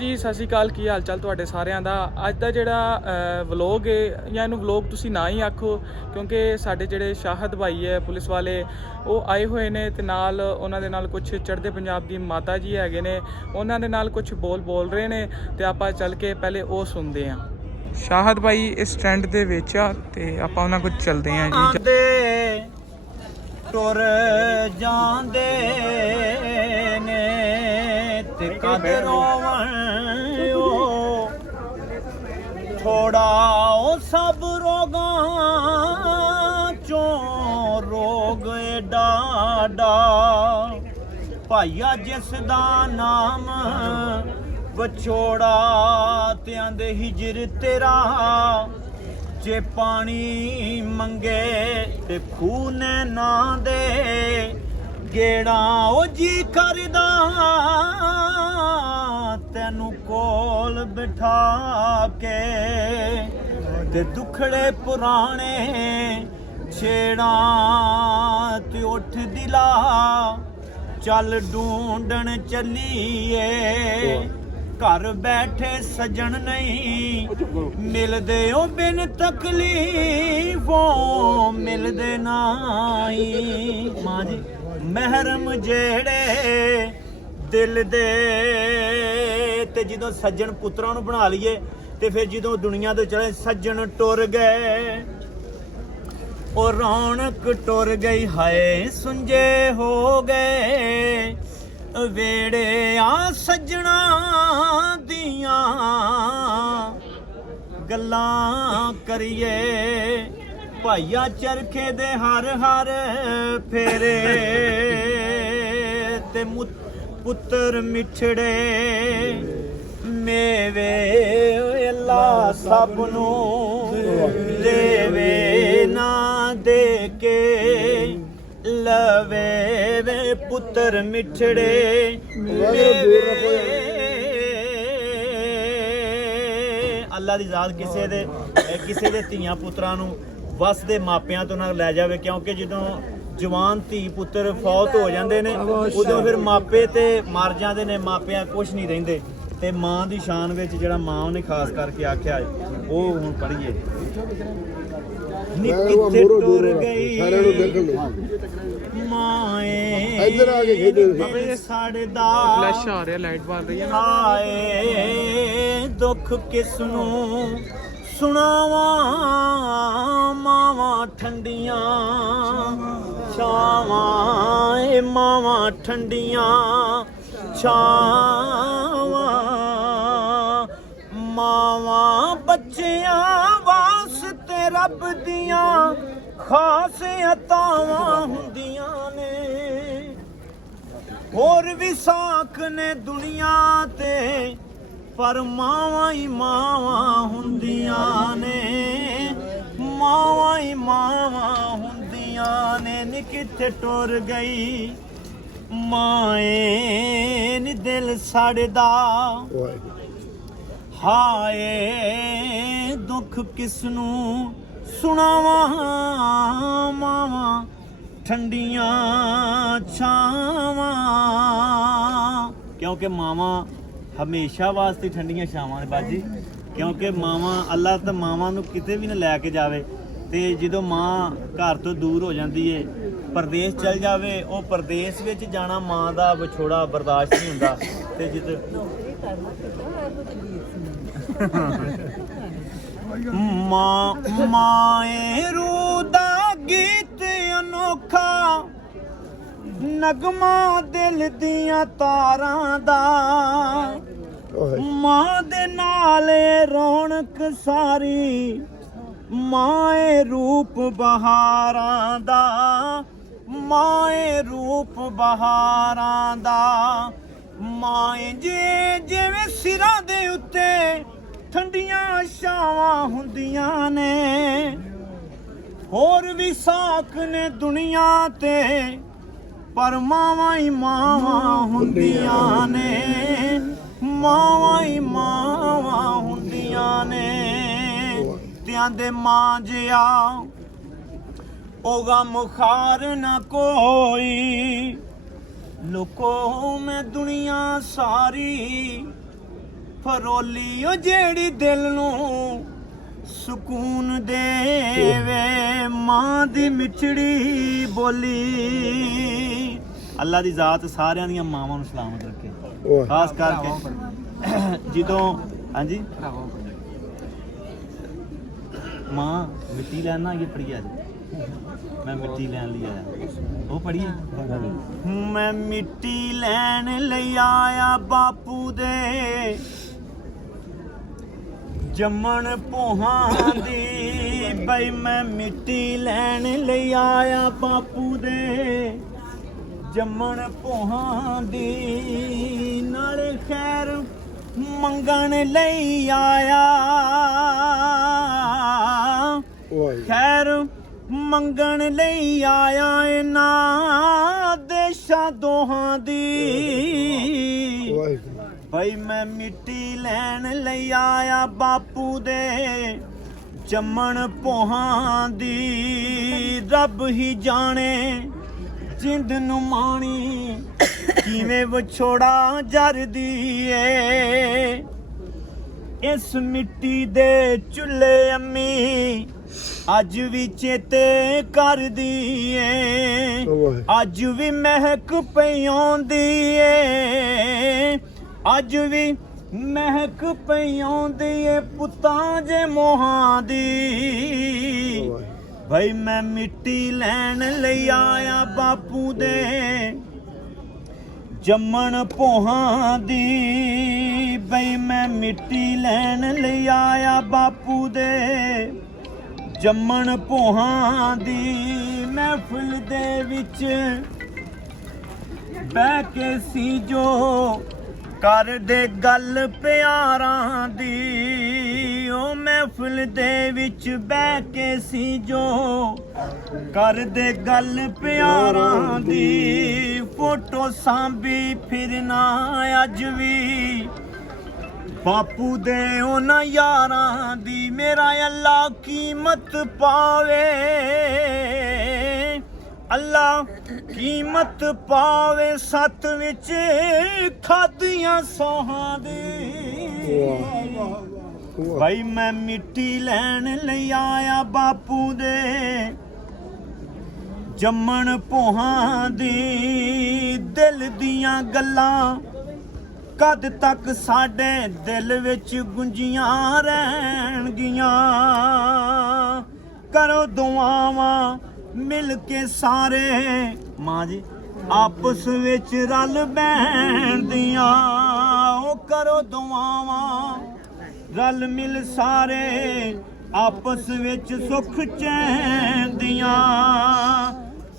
ਜੀ, ਸਤਿ ਸ਼੍ਰੀ ਅਕਾਲ, ਕੀ ਹਾਲ ਚਾਲ ਤੁਹਾਡੇ ਸਾਰਿਆਂ ਦਾ? ਅੱਜ ਦਾ ਜਿਹੜਾ ਵਲੌਗ ਹੈ ਜਾਂ ਇਹਨੂੰ ਵਲੌਗ ਤੁਸੀਂ ਨਾ ਹੀ ਆਖੋ, ਕਿਉਂਕਿ ਸਾਡੇ ਜਿਹੜੇ ਸ਼ਾਹਦ ਭਾਈ ਹੈ, ਪੁਲਿਸ ਵਾਲੇ, ਉਹ ਆਏ ਹੋਏ ਨੇ ਤੇ ਨਾਲ ਉਹਨਾਂ ਦੇ ਨਾਲ ਕੁਝ ਚੜ੍ਹਦੇ ਪੰਜਾਬ ਦੀ ਮਾਤਾ ਜੀ ਹੈਗੇ ਨੇ। ਉਹਨਾਂ ਦੇ ਨਾਲ ਕੁਝ ਬੋਲ ਬੋਲ ਰਹੇ ਨੇ ਤੇ ਆਪਾਂ ਚੱਲ ਕੇ ਪਹਿਲੇ ਉਹ ਸੁਣਦੇ ਹਾਂ ਸ਼ਾਹਦ ਭਾਈ ਇਸ ਟ੍ਰੈਂਡ ਦੇ ਵਿੱਚ ਆ ਤੇ ਆਪਾਂ ਉਹਨਾਂ ਕੋਲ ਚੱਲਦੇ ਹਾਂ ਜੀ। ਟੁਰ ਜਾਂਦੇ। ਤੇ ਥੋੜਾ ਉਹ ਸਭ ਰੋਗਾਂ ਚੋਂ ਰੋਗ ਡਾਡਾ ਭਾਈਆ ਜਿਸ ਦਾ ਨਾਮ ਵਿਛੋੜਾ ਤੇ ਆਂਦੇ ਹਿਜਰ ਤੇਰਾ, ਜੇ ਪਾਣੀ ਮੰਗੇ ਤੇ ਖੂਹ ਨੇ ਨਾ ਦੇ ਗੇੜਾ ਉਹ ਜੀ ਕਰਦਾ ਤੈਨੂੰ ਕੋਲ ਬਿਠਾ ਕੇ ਤੇ ਦੁਖੜੇ ਪੁਰਾਣੇ ਛੇੜਾ ਤੇ ਉੱਠ ਦਿਲਾ ਚੱਲ ਢੂੰਡਣ ਚੱਲੀਏ। ਘਰ ਬੈਠੇ ਸਜਣ ਨਹੀਂ ਮਿਲਦੇ ਉਹ ਬਿਨ ਤਕਲੀਫੋਂ ਮਿਲਦੇ ਨਹੀਂ। ਮਾਂ ਜੀ। ਮਹਿਰਮ ਜਿਹੜੇ ਦਿਲ ਦੇ ਤੇ ਜਦੋਂ ਸੱਜਣ ਪੁੱਤਰਾਂ ਨੂੰ ਬਣਾ ਲਈਏ ਤੇ ਫਿਰ ਜਦੋਂ ਦੁਨੀਆ ਤੋਂ ਚਲੇ ਸੱਜਣ ਟੁਰ ਗਏ। ਉਹ ਰੌਣਕ ਟੁਰ ਗਈ, ਹਾਏ ਸੁੰਜੇ ਹੋ ਗਏ ਵੇੜੇ ਆ ਸੱਜਣਾ ਦੀਆਂ ਗੱਲਾਂ ਕਰੀਏ। ਭਾਈਆ ਚਰਖੇ ਦੇ ਹਰ ਹਰ ਫੇਰੇ ਤੇ ਪੁੱਤਰ ਮਿਠੜੇ ਮੇਵੇ ਓਏ ਅੱਲਾ ਸਭ ਨੂੰ ਦੇਵੇ ਨਾ ਦੇ ਕੇ ਲਵੇ ਵੇ ਪੁੱਤਰ ਮਿਠੜੇ ਮੇਵੇ। ਅੱਲਾ ਦੀ ਜ਼ਾਤ ਕਿਸੇ ਦੇ ਕਿਸੇ ਦੇ ਧੀਆਂ ਪੁੱਤਰਾਂ ਨੂੰ ਵਸ ਦੇ ਮਾਪਿਆਂ ਤੋਂ ਨਾ ਲੈ ਜਾਵੇ ਕਿਉਂਕਿ ਜਦੋਂ ਜਵਾਨ ਧੀ ਪੁੱਤਰ ਫੌਤ ਹੋ ਜਾਂਦੇ ਨੇ ਉਦੋਂ ਫਿਰ ਮਾਪੇ ਤੇ ਮਰ ਜਾਂਦੇ ਨੇ ਮਾਪਿਆਂ ਕੁਝ ਨਹੀਂ ਰਹਿੰਦੇ ਤੇ ਮਾਂ ਦੀ ਸ਼ਾਨ ਵਿੱਚ ਜਿਹੜਾ ਮਾਂ ਉਹਨੇ ਖਾਸ ਕਰਕੇ ਆਖਿਆ ਉਹ ਹੁਣ ਪੜ੍ਹੀਏ ਨੀ ਕਿੱਥੇ ਟੁਰ ਗਈ ਸਾਰਿਆਂ ਨੂੰ। ਮਾਏ ਇੱਧਰ ਆ ਕੇ ਖੇਡੋ। ਬਾਬੇ ਸਾਡੇ ਦਾ ਫਲੈਸ਼ ਆ ਰਿਹਾ ਲਾਈਟ ਬਲ ਰਹੀ ਹੈ ਨਾ ਹਾਏ ਦੁੱਖ ਕਿਸ ਨੂੰ ਸੁਣਾਵਾਂ ਮਾਵਾਂ ਠੰਡੀਆਂ। ਛਾਵਾਂ ਏ ਮਾਵਾਂ ਠੰਡੀਆਂ। ਛਾਵਾਂ ਮਾਵਾਂ ਬੱਚਿਆਂ ਵਾਸਤੇ ਰੱਬ ਦੀਆਂ ਖਾਸ ਅਤਾਵਾਂ ਹੁੰਦੀਆਂ ਨੇ। ਹੋਰ ਵੀ ਸਾਖ ਨੇ ਦੁਨੀਆ ਤੇ, ਪਰ ਮਾਵਾਂ ਹੀ ਮਾਵਾਂ ਹੁੰਦੀਆਂ ਕਿੱਥੇ ਟੁਰ ਗਈ? ਮਾਏ ਨੀ ਦਿਲ ਸੜਦਾ। ਹਾਏ ਦੁੱਖ ਕਿਸ ਨੂੰ ਸੁਣਾਵਾਂ? ਮਾਵਾਂ ਠੰਡੀਆਂ ਛਾਵਾਂ। ਕਿਉਂਕਿ ਮਾਵਾਂ ਹਮੇਸ਼ਾ ਵਾਸਤੇ ਠੰਡੀਆਂ ਛਾਵਾਂ ਨੇ ਬਾਜੀ। ਕਿਉਂਕਿ ਮਾਵਾਂ ਅੱਲਾ ਤਾਂ ਮਾਵਾਂ ਨੂੰ ਕਿਤੇ ਵੀ ਨਾ ਲੈ ਕੇ ਜਾਵੇ। ਤੇ ਜਦੋਂ ਮਾਂ ਘਰ ਤੋਂ ਦੂਰ ਹੋ ਜਾਂਦੀ ਏ ਪਰਦੇਸ ਚਲ ਜਾਵੇ ਉਹ ਪਰਦੇਸ ਵਿੱਚ ਜਾਣਾ ਮਾਂ ਦਾ ਵਿਛੋੜਾ ਬਰਦਾਸ਼ਤ ਨਹੀਂ ਹੁੰਦਾ। ਤੇ ਜਿੱਦ ਮਾਂ ਮਾਏ ਰੂ ਦਾ ਗੀਤ ਅਨੋਖਾ ਨਗਮਾ ਦਿਲ ਦੀਆਂ ਤਾਰਾਂ ਦਾ। ਮਾਂ ਦੇ ਨਾਲੇ ਰੌਣਕ ਸਾਰੀ ਮਾਏ ਰੂਪ ਬਹਾਰਾਂ ਦਾ ਮਾਏ ਰੂਪ ਬਹਾਰਾਂ ਦਾ। ਮਾਏ ਜੇ ਜਿਵੇਂ ਸਿਰਾਂ ਦੇ ਉੱਤੇ ਠੰਡੀਆਂ ਛਾਵਾਂ ਹੁੰਦੀਆਂ ਨੇ ਹੋਰ ਵੀ ਸਾਖ ਨੇ ਦੁਨੀਆ ਤੇ ਪਰ ਮਾਵਾਂ ਹੀ ਮਾਵਾਂ ਹੁੰਦੀਆਂ ਨੇ। ਮਾਵਾਂ ਹੀ ਮਾਵਾਂ ਤਿਆਂ ਦੇ ਮਾਂ ਜਿਆ ਉਹ ਗਮ ਖਾਰ ਨਾ ਕੋਈ। ਲੁਕੋ ਮੈਂ ਦੁਨੀਆ ਸਾਰੀ ਫਰੋਲੀ ਉਹ ਜਿਹੜੀ ਦਿਲ ਨੂੰ ਸਕੂਨ ਦੇਵੇ। ਮਾਂ ਦੀ ਮਿੱਠੜੀ ਬੋਲੀ। ਅੱਲਾ ਦੀ ਜ਼ਾਤ ਸਾਰਿਆਂ ਦੀਆਂ ਮਾਵਾਂ ਨੂੰ ਸਲਾਮਤ ਰੱਖੇ। ਖਾਸ ਕਰਕੇ ਜਦੋਂ ਹਾਂਜੀ? ਮਾਂ ਮਿੱਟੀ ਲੈਣ ਨਾ ਇਹ ਪੜੀ ਅੱਜ। ਮੈਂ ਮਿੱਟੀ ਲੈਣ ਲਈ ਆਇਆ। ਉਹ ਪੜੀ ਮੈਂ ਮਿੱਟੀ ਲੈਣ ਲਈ ਆਇਆ ਬਾਪੂ ਦੇ। ਜੰਮਣ ਪੋਹਾਂ ਦੀ, ਬਈ ਮੈਂ ਮਿੱਟੀ ਲੈਣ ਲਈ ਆਇਆ ਬਾਪੂ ਦੇ। ਜੰਮਣ ਪੋਹਾਂ ਦੀ, ਨਾਲੇ ਖੈਰ ਮੰਗਣ ਲਈ ਆਇਆ। ਖੈਰ ਮੰਗਣ ਲਈ ਆਇਆ ਇਹਨਾਂ ਦੇਸ਼ਾਂ ਦੋਹਾਂ ਦੀ। ਬਈ ਮੈਂ ਮਿੱਟੀ ਲੈਣ ਲਈ ਆਇਆ ਬਾਪੂ ਦੇ ਜੰਮਣ ਪੋਹਾਂ ਦੀ। ਰੱਬ ਹੀ ਜਾਣੇ ਜਿੰਦ ਨੂੰ ਮਾਣੀ। ਕਿਵੇਂ ਵਿਛੋੜਾ ਜਰਦੀ ਏ। ਇਸ ਮਿੱਟੀ ਦੇ ਚੁੱਲ੍ਹੇ ਅੰਮੀ ਅੱਜ ਵੀ ਚੇਤੇ ਕਰਦੀ ਏ ਅੱਜ ਵੀ ਮਹਿਕ ਪਈ ਆਉਂਦੀ ਏ ਅੱਜ ਵੀ ਮਹਿਕ ਪਈ ਆਉਂਦੀ ਏ ਪੁੱਤਾਂ ਜੇ ਮੋਹਾਂ ਦੀ। ਭਈ ਮੈਂ ਮਿੱਟੀ ਲੈਣ ਲਈ ਆਇਆ ਬਾਪੂ ਦੇ। ਜੰਮਣ ਪੋਹਾਂ ਦੀ। ਬਈ ਮੈਂ ਮਿੱਟੀ ਲੈਣ ਲਈ ਆਇਆ ਬਾਪੂ ਦੇ। ਜੰਮਣ ਭੋਹਾਂ ਦੀ ਮਹਿਫਲ ਦੇ ਵਿੱਚ ਬਹਿ ਕੇ ਸੀ ਜੋ ਕਰਦੇ ਗੱਲ ਪਿਆਰਾਂ ਦੀ, ਉਹ ਮਹਿਫਲ ਦੇ ਵਿੱਚ ਬਹਿ ਕੇ ਸੀ ਜੋ ਕਰਦੇ ਗੱਲ ਪਿਆਰਾਂ ਦੀ, ਫੋਟੋ ਸਾਂਭੀ ਫਿਰਨਾ ਅੱਜ ਵੀ। ਬਾਪੂ ਦੇ ਉਹਨਾਂ ਯਾਰਾਂ ਦੀ ਮੇਰਾ ਅੱਲਾ ਕੀਮਤ ਪਾਵੇ। ਅੱਲਾ ਕੀਮਤ ਪਾਵੇ ਸੱਤ ਵਿੱਚ ਖਾਦੀਆਂ ਸੋਹਾਂ ਦੇ। ਭਾਈ ਮੈਂ ਮਿੱਟੀ ਲੈਣ ਲਈ ਆਇਆ ਬਾਪੂ ਦੇ। ਜੰਮਣ ਪੋਹਾਂ ਦੀ ਦਿਲ ਦੀਆਂ ਗੱਲਾਂ ਕਦ ਤੱਕ ਸਾਡੇ ਦਿਲ ਵਿੱਚ ਗੁੰਜੀਆਂ ਰਹਿਣਗੀਆਂ। ਕਰੋ ਦੁਆਵਾਂ ਮਿਲ ਕੇ ਸਾਰੇ। ਮਾਂ ਜੀ, ਆਪਸ ਵਿੱਚ ਰਲ ਬੈਣਦੀਆਂ ਉਹ ਕਰੋ ਦੁਆਵਾਂ ਰਲ ਮਿਲ ਸਾਰੇ। ਆਪਸ ਵਿੱਚ ਸੁਖ ਚੈਨ ਦੀਆਂ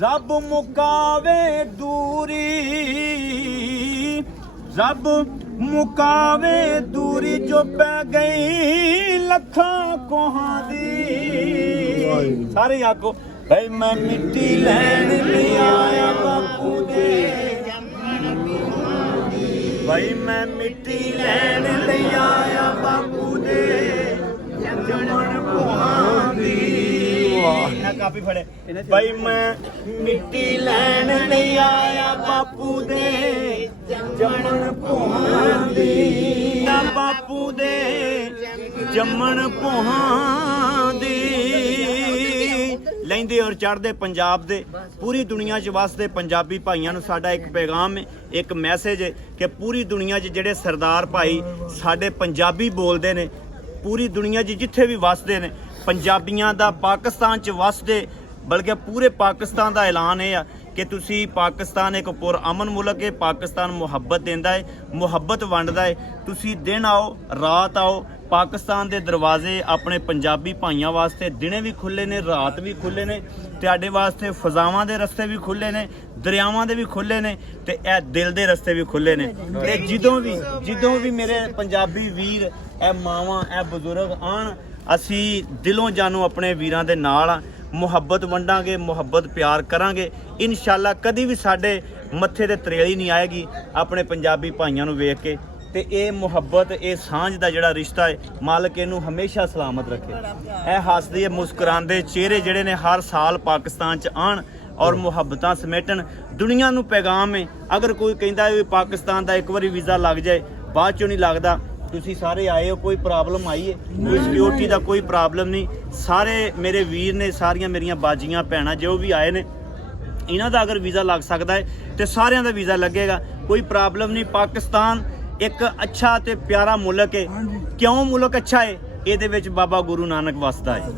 ਰੱਬ ਮੁਕਾਵੇ ਦੂਰੀ। ਰੱਬ ਮੁਕਾਵੇ ਦੂਰੀ ਜੋ ਪੈ ਗਈ ਲੱਖਾਂ ਕੋਹਾਂ ਦੀ। ਸਾਰੇ ਆਖੋ ਭਈ ਮੈਂ ਮਿੱਟੀ ਲੈਣ ਲਈ ਆਇਆ ਬਾਪੂ ਦੇ। ਭਾਈ ਮੈਂ ਮਿੱਟੀ ਲੈਣ ਲਈ ਆਇਆ ਬਾਪੂ ਦੇ। ਜਮਣ ਪੁਹਾਂ ਦੀ। ਵਾਹ ਕਾਪੀ ਫੜੇ ਭਾਈ ਮੈਂ ਮਿੱਟੀ ਲੈਣ ਲਈ ਆਇਆ ਬਾਪੂ ਦੇ ਜਮਣ ਪੁਹਾਂ ਦੀ। ਬਾਪੂ ਦੇ ਜੰਮਣ ਪੁਹਾਂ ਦੀ। ਲੈਂਦੇ ਔਰ ਚੜਦੇ ਪੰਜਾਬ ਦੇ, ਪੂਰੀ ਦੁਨੀਆ 'ਚ ਵਸਦੇ ਪੰਜਾਬੀ ਭਾਈਆਂ ਨੂੰ ਸਾਡਾ ਇੱਕ ਪੈਗਾਮ ਹੈ, ਇੱਕ ਮੈਸੇਜ ਹੈ ਕਿ ਪੂਰੀ ਦੁਨੀਆ 'ਚ ਜਿਹੜੇ ਸਰਦਾਰ ਭਾਈ ਸਾਡੇ ਪੰਜਾਬੀ ਬੋਲਦੇ ਨੇ, ਪੂਰੀ ਦੁਨੀਆ 'ਚ ਜਿੱਥੇ ਵੀ ਵਸਦੇ ਨੇ, ਪੰਜਾਬੀਆਂ ਦਾ ਪਾਕਿਸਤਾਨ 'ਚ ਵਸਦੇ ਬਲਕਿ ਪੂਰੇ ਪਾਕਿਸਤਾਨ ਦਾ ਐਲਾਨ ਇਹ ਆ ਕਿ ਤੁਸੀਂ ਪਾਕਿਸਤਾਨ ਇੱਕ ਪੁਰ ਅਮਨ ਮੁਲਕ ਹੈ, ਪਾਕਿਸਤਾਨ ਮੁਹੱਬਤ ਦਿੰਦਾ ਹੈ, ਮੁਹੱਬਤ ਵੰਡਦਾ ਹੈ। ਤੁਸੀਂ ਦਿਨ ਆਓ, ਰਾਤ ਆਓ, ਪਾਕਿਸਤਾਨ ਦੇ ਦਰਵਾਜ਼ੇ ਆਪਣੇ ਪੰਜਾਬੀ ਭਾਈਆਂ ਵਾਸਤੇ ਦਿਨੇ ਵੀ ਖੁੱਲੇ ਨੇ, ਰਾਤ ਵੀ ਖੁੱਲੇ ਨੇ, ਤੁਹਾਡੇ ਵਾਸਤੇ ਫਜ਼ਾਵਾਂ ਦੇ ਰਸਤੇ ਵੀ ਖੁੱਲੇ ਨੇ, ਦਰਿਆਵਾਂ ਦੇ ਵੀ ਖੁੱਲੇ ਨੇ ਤੇ ਇਹ ਦਿਲ ਦੇ ਰਸਤੇ ਵੀ ਖੁੱਲੇ ਨੇ। ਤੇ ਜਦੋਂ ਵੀ ਜਦੋਂ ਵੀ ਮੇਰੇ ਪੰਜਾਬੀ ਵੀਰ, ਇਹ ਮਾਵਾਂ, ਇਹ ਬਜ਼ੁਰਗ ਆਣ ਅਸੀਂ ਦਿਲੋਂ ਜਾਨੋਂ ਆਪਣੇ ਵੀਰਾਂ ਦੇ ਨਾਲ ਆ। ਮੁਹੱਬਤ ਵੰਡਾਂਗੇ ਮੁਹੱਬਤ ਪਿਆਰ ਕਰਾਂਗੇ। ਇਨਸ਼ਾਅੱਲਾ ਕਦੀ ਵੀ ਸਾਡੇ ਮੱਥੇ ਤੇ ਤਰੇਲੀ ਨਹੀਂ ਆਏਗੀ ਆਪਣੇ ਪੰਜਾਬੀ ਭਾਈਆਂ ਨੂੰ ਵੇਖ ਕੇ। ਤੇ ਇਹ ਮੁਹੱਬਤ ਇਹ ਸਾਂਝ ਦਾ ਜਿਹੜਾ ਰਿਸ਼ਤਾ ਹੈ ਮਾਲਕ ਇਹਨੂੰ ਹਮੇਸ਼ਾ ਸਲਾਮਤ ਰੱਖੇ। ਇਹ ਹੱਸਦੇ ਮੁਸਕਰਾਉਂਦੇ ਚਿਹਰੇ ਜਿਹੜੇ ਨੇ ਹਰ ਸਾਲ ਪਾਕਿਸਤਾਨ ਚ ਆਣ ਔਰ ਮੁਹੱਬਤਾਂ ਸਮੇਟਣ। ਦੁਨੀਆ ਨੂੰ ਪੈਗਾਮ ਹੈ ਅਗਰ ਕੋਈ ਕਹਿੰਦਾ ਹੈ ਵੀ ਪਾਕਿਸਤਾਨ ਦਾ ਇੱਕ ਵਾਰੀ ਵੀਜ਼ਾ ਲੱਗ ਜਾਏ ਬਾਅਦ ਚੋਂ ਨਹੀਂ ਲੱਗਦਾ। ਤੁਸੀਂ ਸਾਰੇ ਆਏ ਹੋ ਕੋਈ ਪ੍ਰੋਬਲਮ ਆਈ ਹੈ? ਕੋਈ ਸਿਕਿਉਰਿਟੀ ਦਾ ਕੋਈ ਪ੍ਰੋਬਲਮ ਨਹੀਂ। ਸਾਰੇ ਮੇਰੇ ਵੀਰ ਨੇ ਸਾਰੀਆਂ ਮੇਰੀਆਂ ਬਾਜੀਆਂ ਭੈਣਾਂ ਜੋ ਵੀ ਆਏ ਨੇ ਇਹਨਾਂ ਦਾ ਅਗਰ ਵੀਜ਼ਾ ਲੱਗ ਸਕਦਾ ਹੈ ਤੇ ਸਾਰਿਆਂ ਦਾ ਵੀਜ਼ਾ ਲੱਗੇਗਾ। ਕੋਈ ਪ੍ਰੋਬਲਮ ਨਹੀਂ। ਪਾਕਿਸਤਾਨ ਇੱਕ ਅੱਛਾ ਤੇ ਪਿਆਰਾ ਮੁਲਕ ਹੈ। ਕਿਉਂ ਮੁਲਕ ਅੱਛਾ ਹੈ? ਇਹਦੇ ਵਿੱਚ ਬਾਬਾ ਗੁਰੂ ਨਾਨਕ ਵਸਦਾ ਹੈ।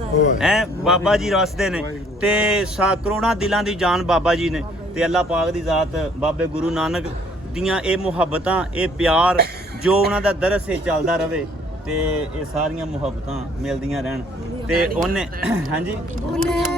ਹੈ? ਬਾਬਾ ਜੀ ਵਸਦੇ ਨੇ ਤੇ ਸਾ ਕਰੋੜਾਂ ਦਿਲਾਂ ਦੀ ਜਾਨ ਬਾਬਾ ਜੀ ਨੇ। ਤੇ ਅੱਲਾਹ ਪਾਕ ਦੀ ਜ਼ਾਤ ਬਾਬੇ ਗੁਰੂ ਨਾਨਕ ਦੀਆਂ ਇਹ ਮੁਹੱਬਤਾਂ ਇਹ ਪਿਆਰ ਜੋ ਉਹਨਾਂ ਦਾ ਦਰਸ ਚੱਲਦਾ ਰਵੇ ਤੇ ਇਹ ਸਾਰੀਆਂ ਮੁਹੱਬਤਾਂ ਮਿਲਦੀਆਂ ਰਹਿਣ ਤੇ ਉਹਨੇ ਹਾਂਜੀ? ਸਤਿ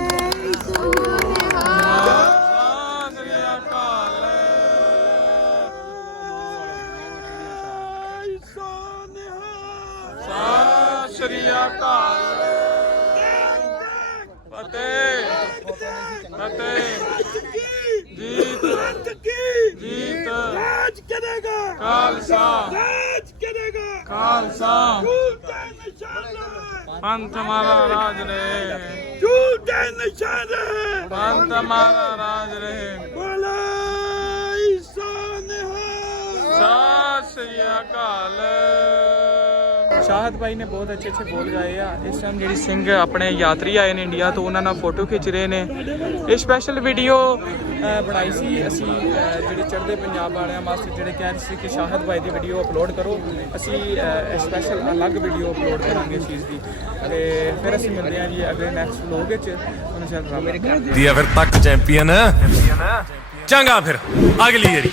ਖਾਲਸਾ। ਝੂਠੇ ਨਿਸ਼ਾਨੇ। ਪੰਥ ਮਾਰਾ ਰਾਜ ਰਹੇ ਝੂਠੇ ਨਿਸ਼ਾਨੇ। ਪੰਥ ਮਾਰਾ ਰਾਜ ਰਹੇ ਬੋਲੇ ਈਸਾ ਨਿਹਾਲ। ਸਤਿ ਸ੍ਰੀ ਅਕਾਲ। ਸ਼ਾਹਦ ਭਾਈ ਨੇ ਬਹੁਤ ਅੱਛੇ ਅੱਛੇ ਬੋਲ ਗਾਏ ਆ। ਇਸ ਟਾਈਮ ਜਿਹੜੀ ਸਿੰਘ ਆਪਣੇ ਯਾਤਰੀ ਆਏ ਨੇ ਇੰਡੀਆ ਤੋਂ, ਉਹਨਾਂ ਨਾਲ ਫੋਟੋ ਖਿੱਚ ਰਹੇ ਨੇ। ਇਹ ਸਪੈਸ਼ਲ ਵੀਡੀਓ ਬਣਾਈ ਸੀ। ਅਸੀਂ ਜਿਹੜੇ ਚੜ੍ਹਦੇ ਪੰਜਾਬ ਵਾਲਿਆਂ ਵਾਸਤੇ ਜਿਹੜੇ ਕਹਿ ਰਹੇ ਸੀ ਕਿ ਸ਼ਾਹਦ ਭਾਈ ਦੀ ਵੀਡੀਓ ਅਪਲੋਡ ਕਰੋ। ਅਸੀਂ ਸਪੈਸ਼ਲ ਅਲੱਗ ਵੀਡੀਓ ਅਪਲੋਡ ਕਰਾਂਗੇ ਇਸ ਚੀਜ਼ ਦੀ। ਤੇ ਫਿਰ ਅਸੀਂ ਮਿਲਦੇ ਹਾਂ ਜੀ ਅਗਲੇ ਨੈਕਸਟ ਵਲੋਗ ਵਿੱਚ। ਉਹਨਾਂ ਚਿਰ ਰੱਬ ਦੀ ਫਿਰ ਤੱਕ ਚੈਂਪੀਅਨ ਚੰਗਾ ਫਿਰ, ਅਗਲੀ ਵਾਰੀ।